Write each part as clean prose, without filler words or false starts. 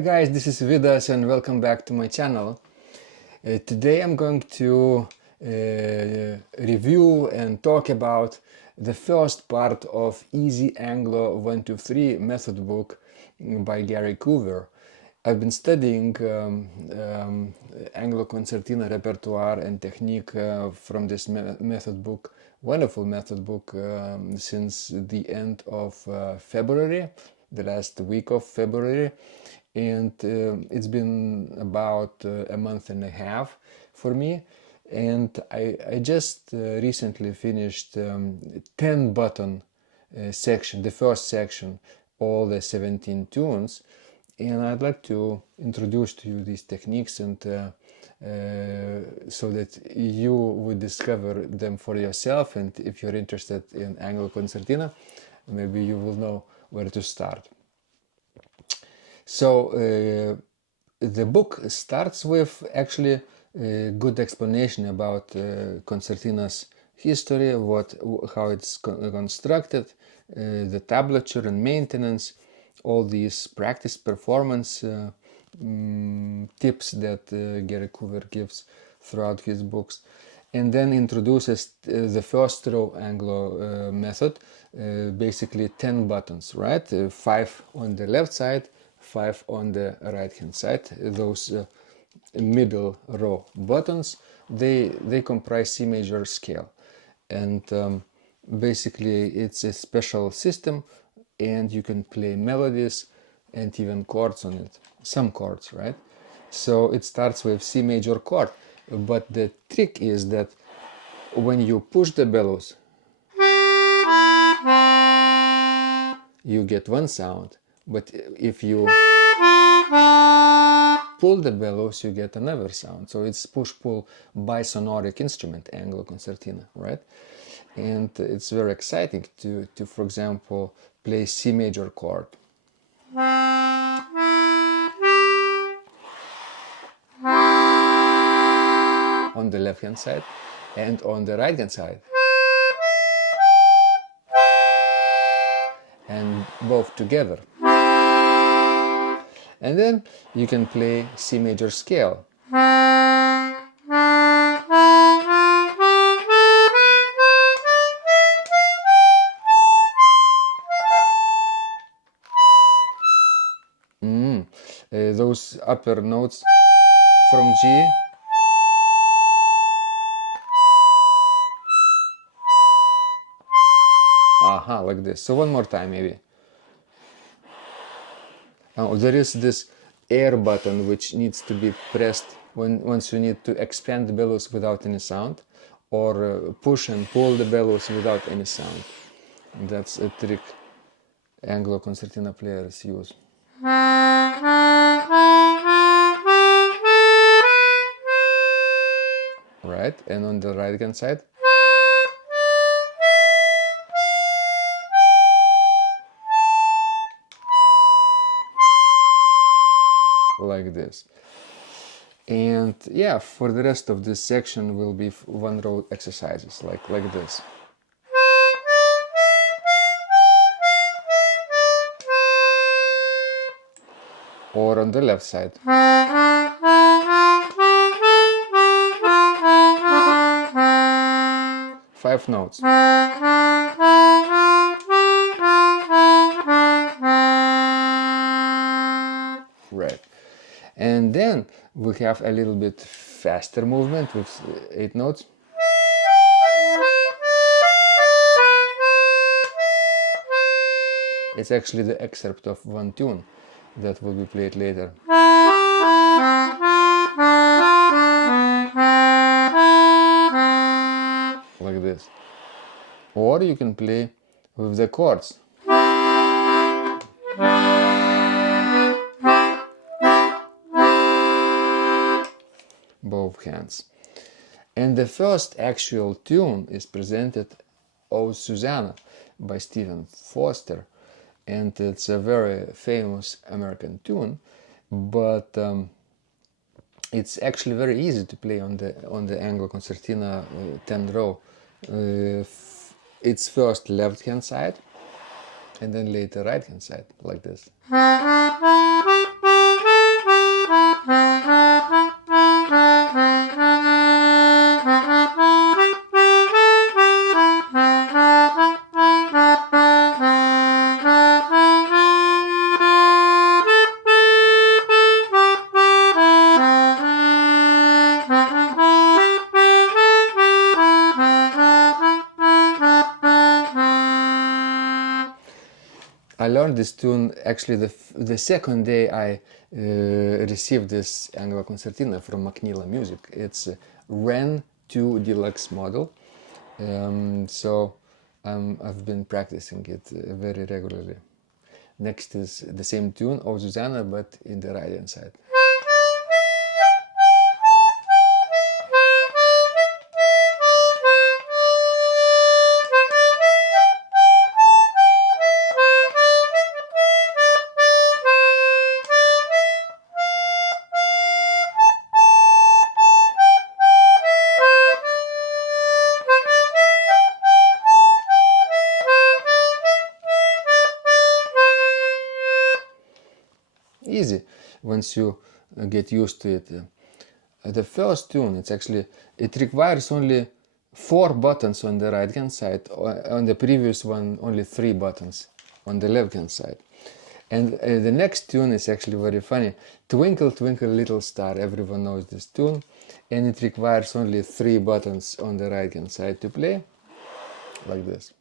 Hi guys, this is Vidas and welcome back to my channel. Today I'm going to review and talk about the first part of Easy Anglo 1-2-3 method book by Gary Coover. I've been studying Anglo Concertina repertoire and technique from this method book, wonderful method book, since the end of February, the last week of February, and it's been about a month and a half for me, and I just recently finished 10 button section, the first section, all the 17 tunes, and I'd like to introduce to you these techniques and so that you would discover them for yourself, and if you're interested in Anglo Concertina, maybe you will know where to start. So the book starts with actually a good explanation about concertina's history, how it's constructed, the tablature and maintenance, all these practice performance tips that Gary Coover gives throughout his books, and then introduces the first row Anglo method, basically 10 buttons, right? 5 on the left side, 5 on the right hand side. Those middle row buttons, they comprise C major scale, and basically it's a special system, and you can play melodies and even chords on it, some chords, right? So it starts with C major chord, but the trick is that when you push the bellows, you get one sound, but if you pull the bellows, you get another sound. So it's push-pull bisonoric instrument, Anglo Concertina, right? And it's very exciting to for example, play C major chord. On the left hand side, and on the right hand side, and both together. And then you can play C major scale. Those upper notes from G. Aha, like this. So one more time maybe. There is this air button which needs to be pressed once you need to expand the bellows without any sound, or push and pull the bellows without any sound. That's a trick Anglo Concertina players use. Right, and on the right hand side, like this. And yeah, for the rest of this section will be one row exercises like this. Or on the left side. 5 notes. Right. And then we have a little bit faster movement with 8 notes. It's actually the excerpt of one tune that will be played later. Like this. Or you can play with the chords. Both hands. And the first actual tune is presented, "Oh Susanna" by Stephen Foster, and it's a very famous American tune, but it's actually very easy to play on the Anglo Concertina 10 row. It's first left hand side and then later right hand side, like this. learned this tune actually the second day I received this Anglo Concertina from Macmillan Music. It's a Ren 2 Deluxe model. So I've been practicing it very regularly. Next is the same tune, O Susanna, but in the right hand side. Easy once you get used to it. The first tune, it requires only 4 buttons on the right hand side. On the previous one, only 3 buttons on the left hand side. And the next tune is actually very funny. Twinkle, Twinkle, Little Star. Everyone knows this tune. And it requires only 3 buttons on the right hand side to play, like this.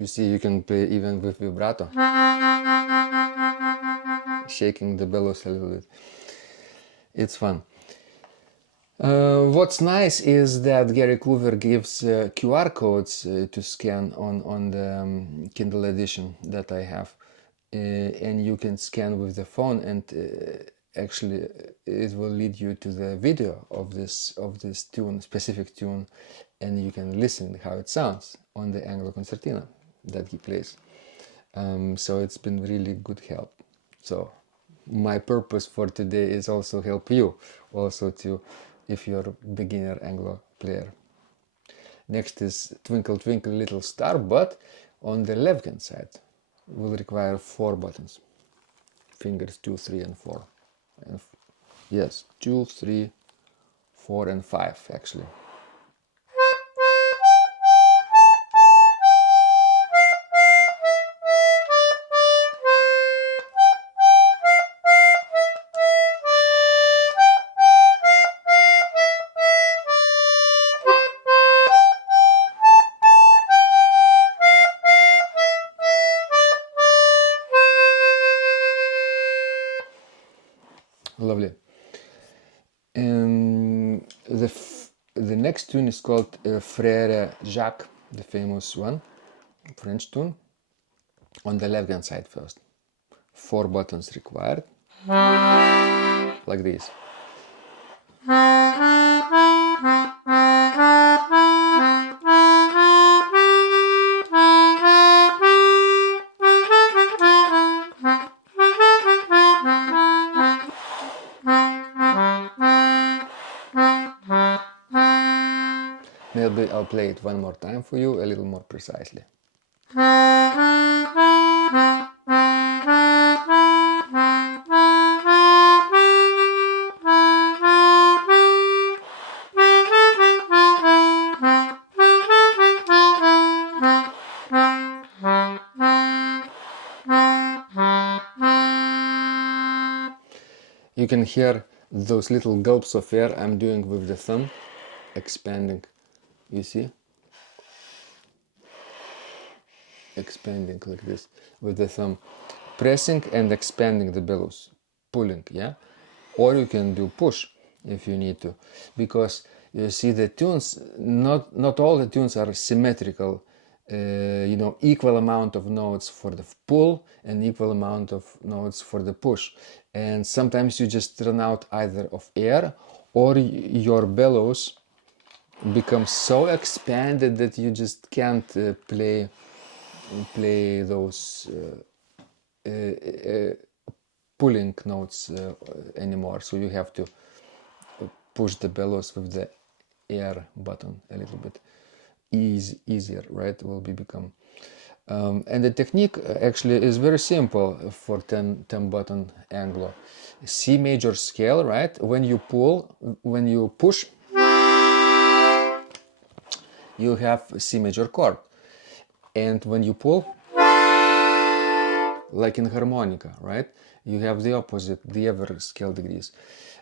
You see, you can play even with vibrato, shaking the bellows a little bit. It's fun. What's nice is that Gary Coover gives QR codes to scan on the Kindle edition that I have. And you can scan with the phone, and actually it will lead you to the video of this tune, specific tune, and you can listen how it sounds on the Anglo Concertina that he plays. So it's been really good help. So my purpose for today is also help you also to, if you're a beginner Anglo player. Next is Twinkle Twinkle Little Star, but on the left hand side will require 4 buttons, fingers 2, 3 and 4, and yes, 2, 3, 4 and 5 actually. Lovely. The next tune is called Frère Jacques, the famous one, French tune. On the left hand side first. 4 buttons required, like this. Maybe I'll play it one more time for you, a little more precisely. You can hear those little gulps of air I'm doing with the thumb, expanding. You see? Expanding like this with the thumb, pressing and expanding the bellows, pulling, yeah? Or you can do push if you need to, because you see the tunes, not all the tunes are symmetrical, equal amount of notes for the pull and equal amount of notes for the push, and sometimes you just run out either of air or your bellows become so expanded that you just can't play those pulling notes anymore. So you have to push the bellows with the air button a little bit easier, right? Will become And the technique actually is very simple for 10 button Anglo. C major scale, right? When you push, you have C major chord. And when you pull, like in harmonica, right? You have the opposite, the other scale degrees.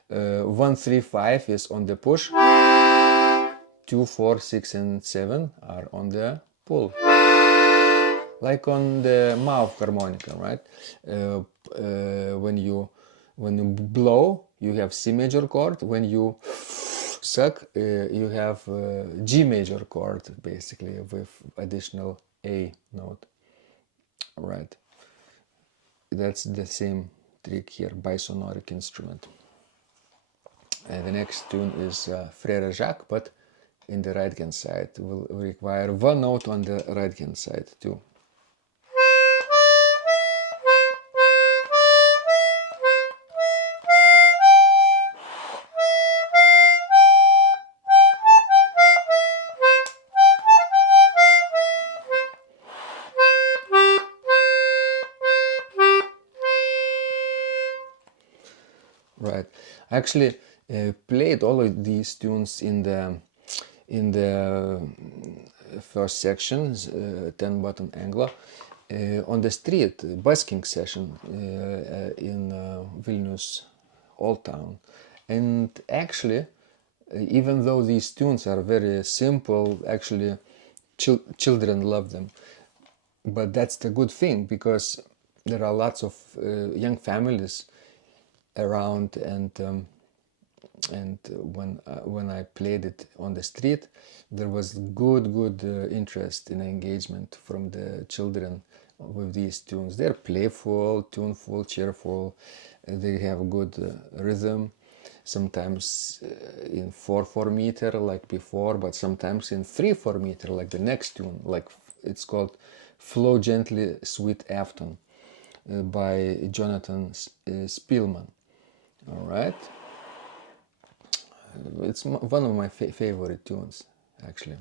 1, 3, 5 is on the push. 2, 4, 6, and 7 are on the pull. Like on the mouth harmonica, right? When you blow, you have C major chord. When you suck, you have G major chord, basically, with additional A note, right? That's the same trick here, bisonoric instrument. And the next tune is Frère Jacques, but in the right hand side. Will require one note on the right hand side too. Right. I actually played all of these tunes in the first section, 10 button Anglo, on the street, busking session in Vilnius Old Town. And actually, even though these tunes are very simple, actually children love them. But that's the good thing, because there are lots of young families around, and when I played it on the street, there was good interest and engagement from the children with these tunes. They're playful, tuneful, cheerful. They have good rhythm. Sometimes in 4/4 meter like before, but sometimes in 3/4 meter like the next tune. Like it's called "Flow Gently, Sweet Afton" by Jonathan Spielman. All right, it's one of my favorite tunes, actually.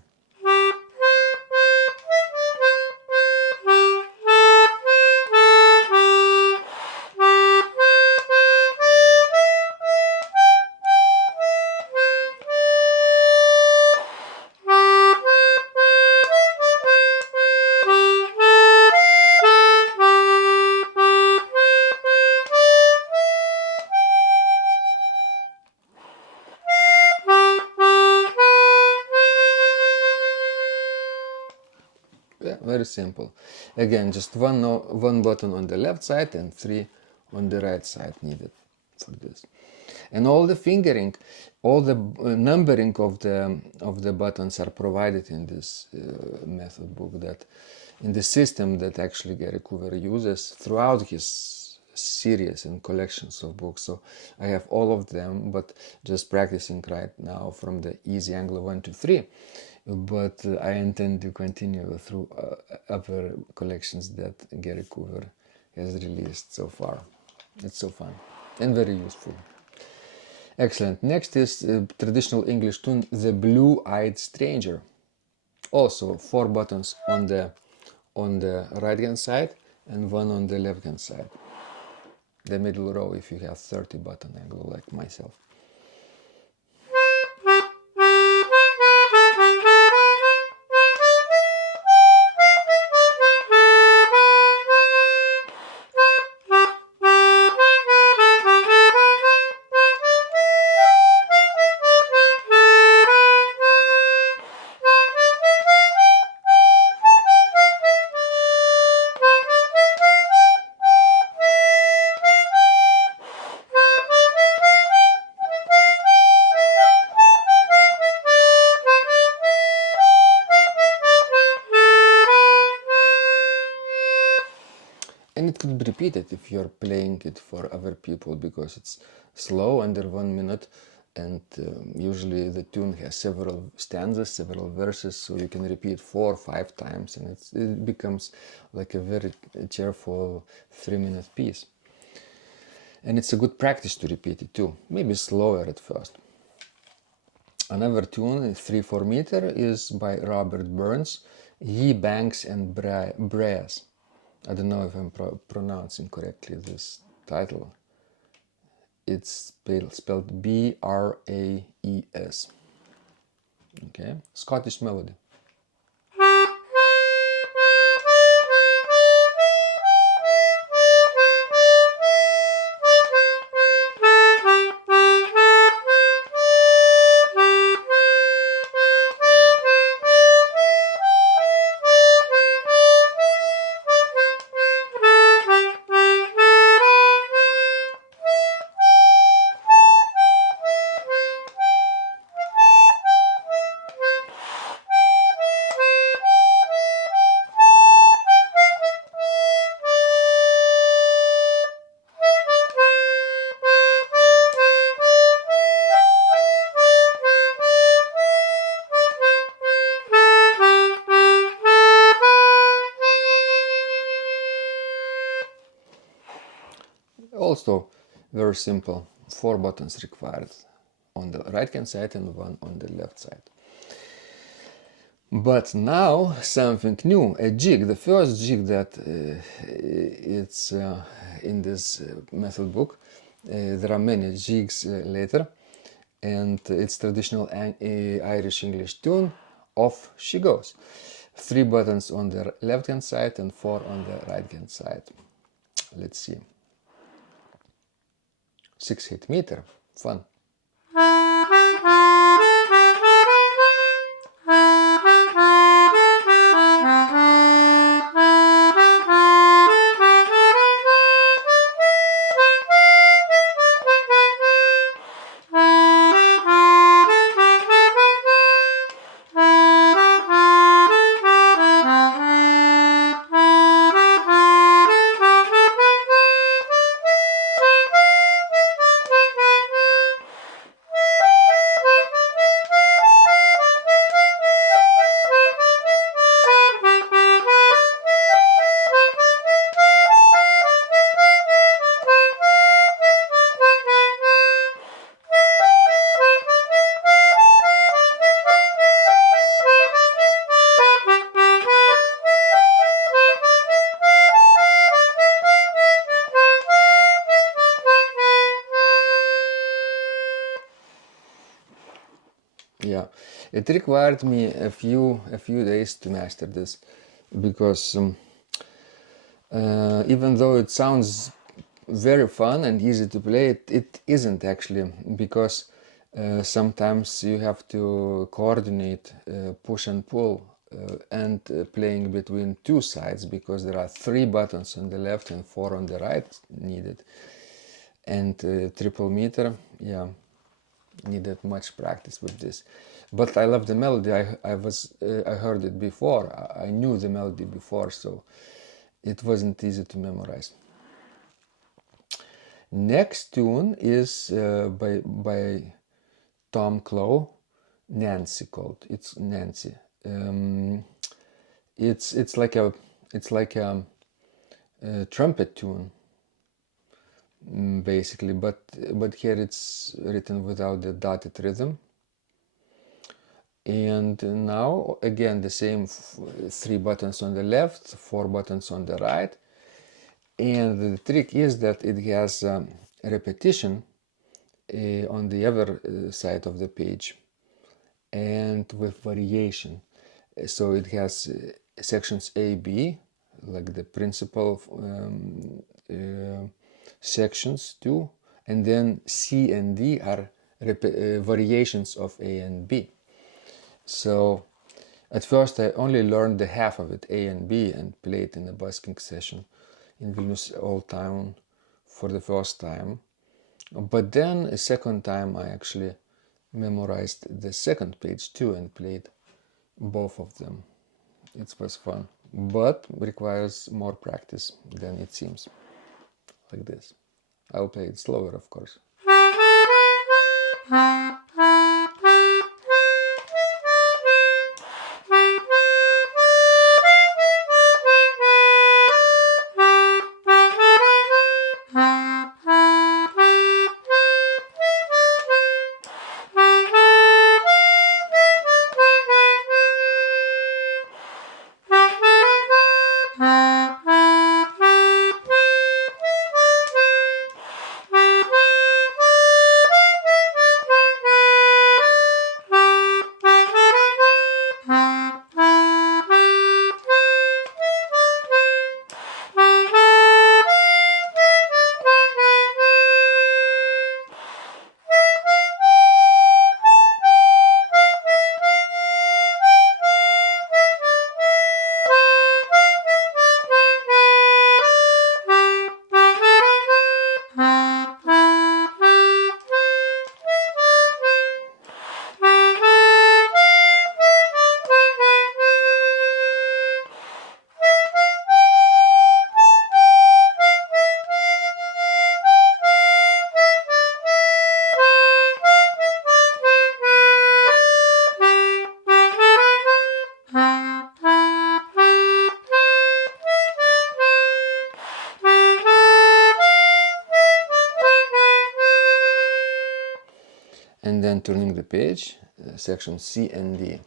Yeah, very simple. Again, just one button on the left side and 3 on the right side needed for this. And all the fingering, all the numbering of the buttons are provided in this method book, that in the system that actually Gary Coover uses throughout his series and collections of books. So I have all of them, but just practicing right now from the easy Anglo 1 to 3. But I intend to continue through other collections that Gary Coover has released so far. It's so fun and very useful. Excellent. Next is traditional English tune, The Blue-Eyed Stranger. Also 4 buttons on the right hand side and 1 on the left hand side. The middle row if you have 30 button Anglo like myself. And it could be repeated if you're playing it for other people, because it's slow, under 1 minute, and usually the tune has several stanzas, several verses, so you can repeat 4 or 5 times, and it becomes like a very cheerful 3-minute piece. And it's a good practice to repeat it too, maybe slower at first. Another tune, 3/4 meter, is by Robert Burns, Ye Banks and Braes. I don't know if I'm pronouncing correctly this title. It's spelled B-R-A-E-S. Okay, Scottish melody. Also very simple, 4 buttons required on the right hand side and 1 on the left side. But now something new, a jig, the first jig that it's in this method book. There are many jigs later, and it's traditional Irish English tune, Off She Goes. 3 buttons on the left hand side and 4 on the right hand side. Let's see. 6/8 meter, fun. Yeah, it required me a few days to master this, because even though it sounds very fun and easy to play, it isn't actually, because sometimes you have to coordinate push and pull and playing between 2 sides, because there are 3 buttons on the left and 4 on the right needed, and triple meter, yeah, needed much practice with this. But I love the melody. I heard it before. I knew the melody before, so it wasn't easy to memorize. Next tune is by Tom Clough, Nancy called. It's Nancy. It's like a trumpet tune, basically, but here it's written without the dotted rhythm. And now again the same 3 buttons on the left, 4 buttons on the right, and the trick is that it has repetition on the other side of the page, and with variation. So it has sections A, B, like the principal sections too, and then C and D are variations of A and B. So at first I only learned the half of it, A and B, and played in a busking session in Vilnius Old Town for the first time. But then a second time I actually memorized the second page too and played both of them. It was fun, but requires more practice than it seems. Like this. I'll play it slower, of course. and then turning the page, section C and D.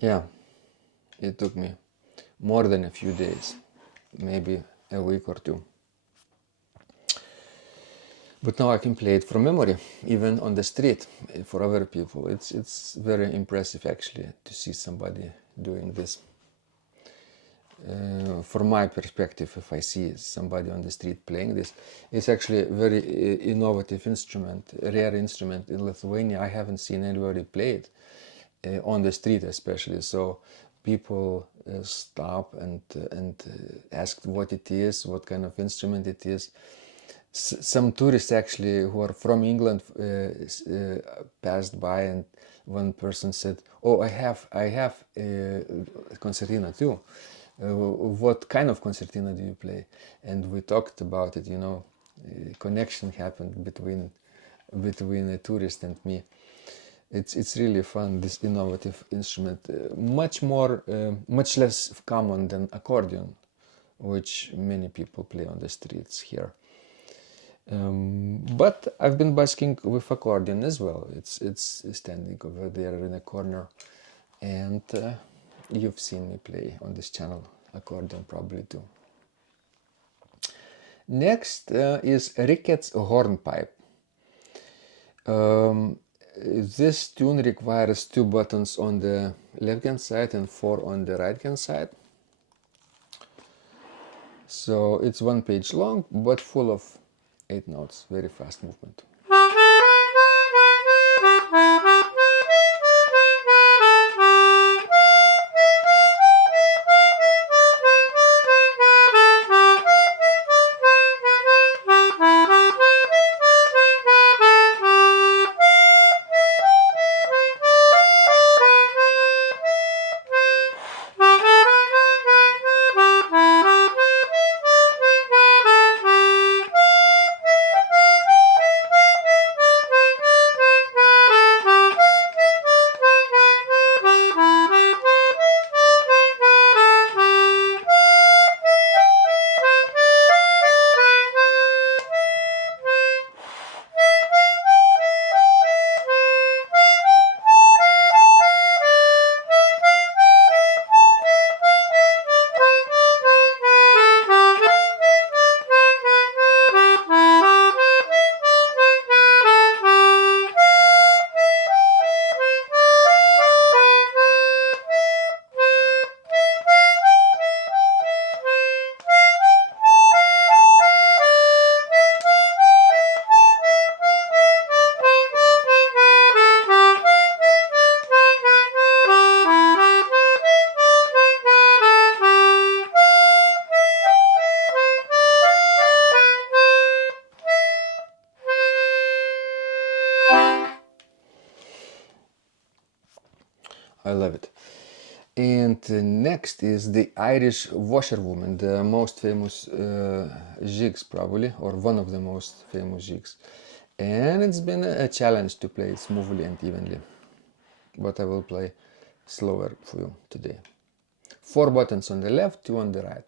Yeah, it took me more than a few days, maybe a week or two. But now I can play it from memory, even on the street, for other people. It's very impressive actually to see somebody doing this. From my perspective, if I see somebody on the street playing this, it's actually a very innovative instrument, a rare instrument in Lithuania. I haven't seen anybody play it. On the street especially, so people stop and ask what it is, what kind of instrument it is. Some tourists actually who are from England passed by, and one person said, "Oh, I have a concertina too. What kind of concertina do you play?" And we talked about it. A connection happened between a tourist and me. It's really fun, this innovative instrument, much less common than accordion, which many people play on the streets here. But I've been busking with accordion as well. It's standing over there in a corner, and you've seen me play on this channel accordion probably too. Next is Rickett's Hornpipe. This tune requires 2 buttons on the left hand side and 4 on the right hand side. So it's 1 page long, but full of 8 notes, very fast movement. I love it. And next is the Irish Washerwoman, the most famous jigs probably, or one of the most famous jigs. And it's been a challenge to play it smoothly and evenly, but I will play slower for you today. 4 buttons on the left, 2 on the right.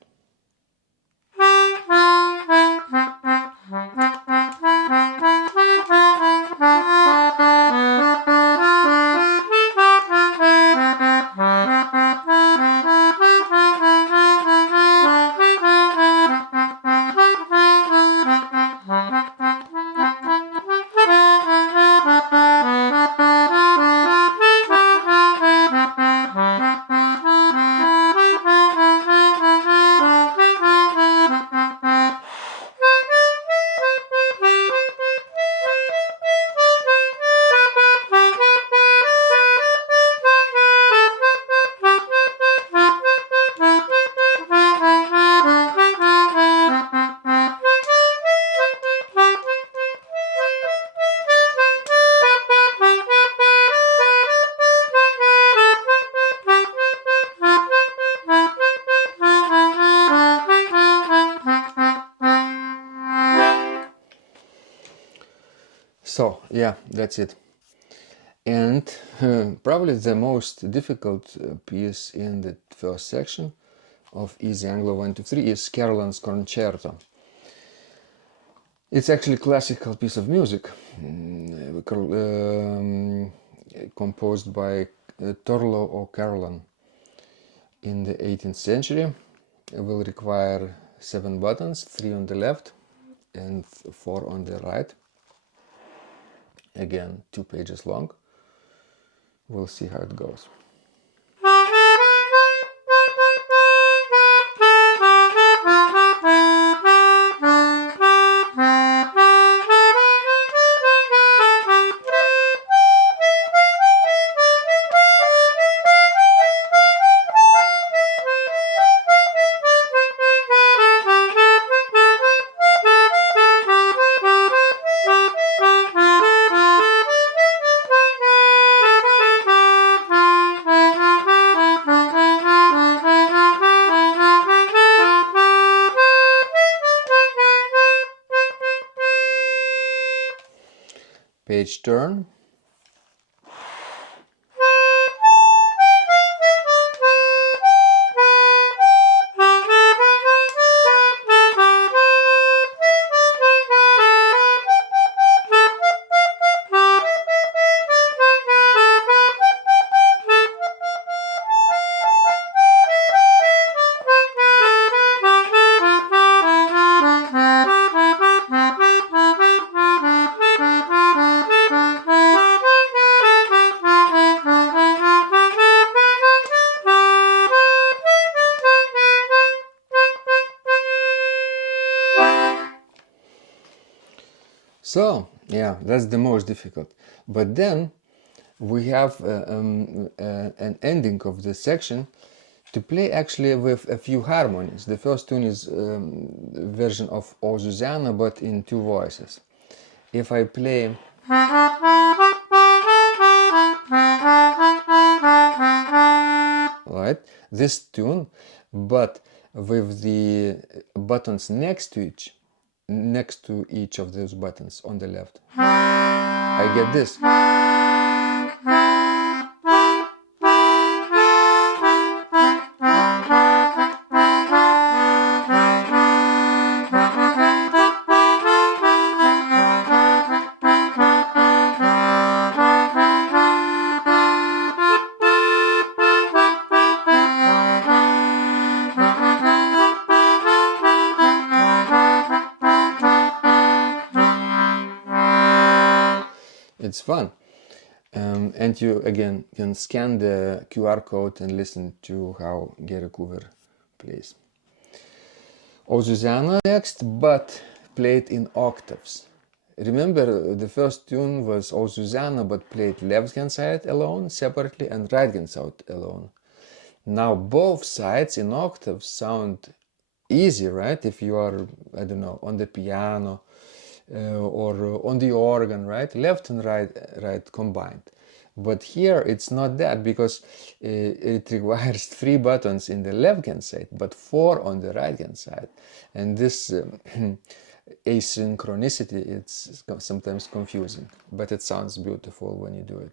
So yeah, that's it. And probably the most difficult piece in the first section of Easy Anglo 1, 2, 3 is Carolan's Concerto. It's actually a classical piece of music composed by Torlo or Carolan in the 18th century. It will require 7 buttons, 3 on the left and 4 on the right. Again, 2 pages long. We'll see how it goes. Page turn. So yeah, that's the most difficult. But then we have an ending of the section to play actually with a few harmonies. The first tune is a version of O Susanna, but in 2 voices. If I play right, this tune, but with the buttons next to each of those buttons on the left, I get this. It's fun. And you again can scan the QR code and listen to how Gary Coover plays. O Susanna next, but played in octaves. Remember, the first tune was O Susanna, but played left hand side alone separately and right hand side alone. Now both sides in octaves sound easy, right? If you are, I don't know, on the piano or on the organ, right? Left and right combined. But here it's not that, because it requires 3 buttons in the left hand side but 4 on the right hand side, and this asynchronicity, it's sometimes confusing, but it sounds beautiful when you do it.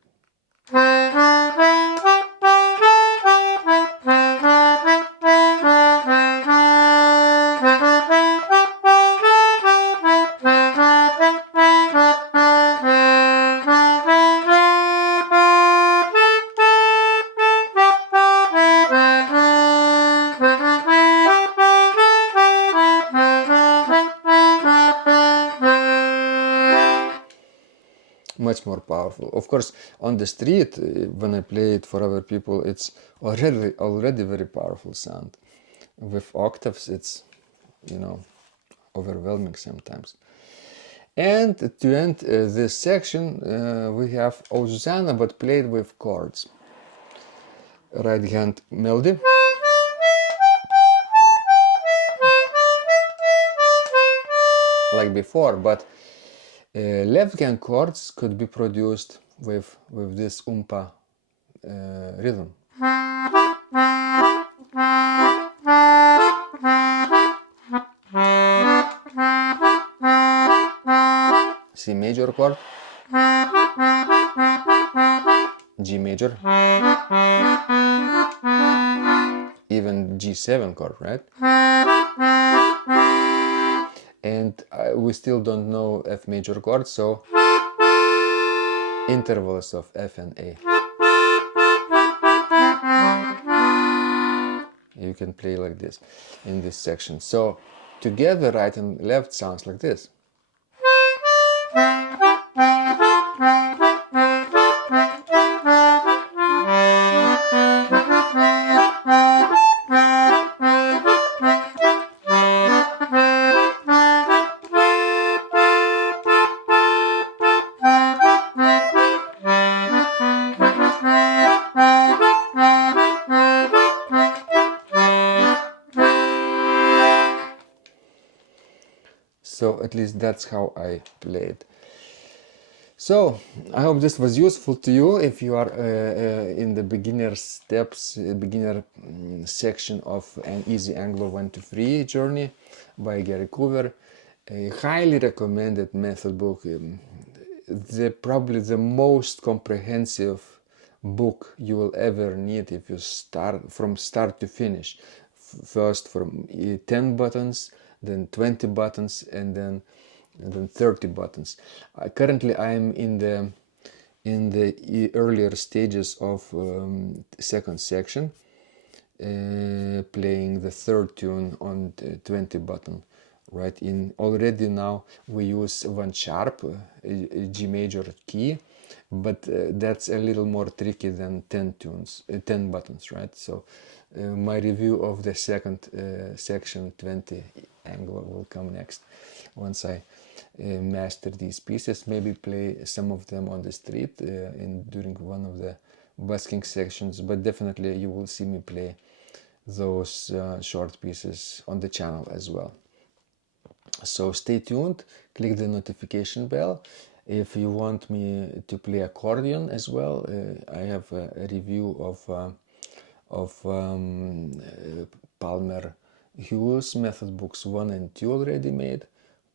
Much more powerful. Of course, on the street, when I play it for other people, it's already very powerful sound. With octaves, it's, you know, overwhelming sometimes. And to end this section, we have O Susanna, but played with chords. Right hand melody. Like before, but left hand chords could be produced with this umpa rhythm. C major chord, G major, even G7 chord, right? And we still don't know F major chord, so intervals of F and A. You can play like this in this section. So together, right and left sounds like this. So at least that's how I played. So I hope this was useful to you if you are in the beginner steps, beginner section of an Easy Anglo 1 to 3 journey by Gary Coover. A highly recommended method book, probably the most comprehensive book you will ever need if you start from start to finish. First from 10 buttons, then 20 buttons, and then 30 buttons. Currently I am in the earlier stages of second section, playing the third tune on the 20 button. Right, in already now we use 1 sharp, a G major key, but that's a little more tricky than 10 buttons, right? So my review of the second section 20 Anglo will come next, once I master these pieces, maybe play some of them on the street during one of the busking sections, but definitely you will see me play those short pieces on the channel as well. So stay tuned, click the notification bell. If you want me to play accordion as well, I have a review of Palmer Hughes method books 1 and 2 already made,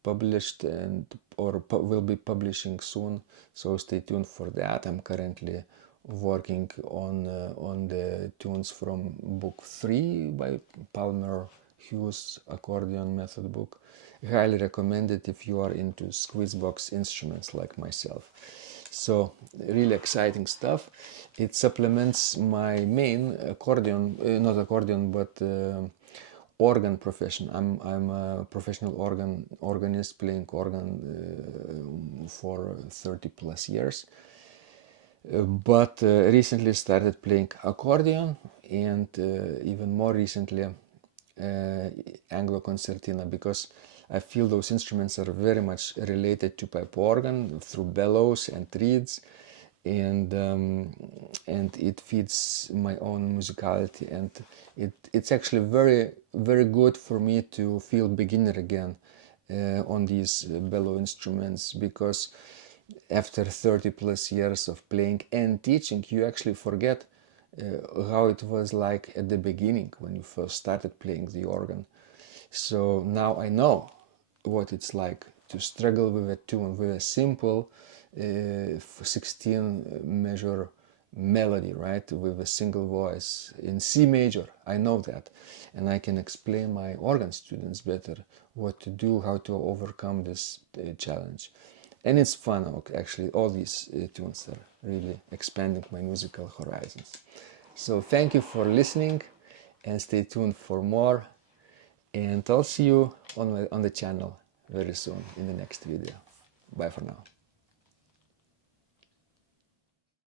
published, and will be publishing soon, so stay tuned for that. I'm currently working on the tunes from book 3 by Palmer Hughes accordion method book. Highly recommended if you are into Squeezebox instruments like myself. So really exciting stuff. It supplements my main accordion, not accordion, but organ profession. I'm a professional organist playing organ for 30 plus years. But recently started playing accordion, and even more recently Anglo Concertina, because I feel those instruments are very much related to pipe organ through bellows and reeds, and it fits my own musicality, and it's actually very good for me to feel beginner again on these bellow instruments, because after 30 plus years of playing and teaching, you actually forget how it was like at the beginning when you first started playing the organ. So now I know what it's like to struggle with a tune, with a simple 16 measure melody, right, with a single voice in C major. I know that, and I can explain my organ students better what to do, how to overcome this challenge. And it's fun, actually. All these tunes are really expanding my musical horizons. So thank you for listening, and stay tuned for more. And I'll see you on the channel very soon in the next video. Bye for now.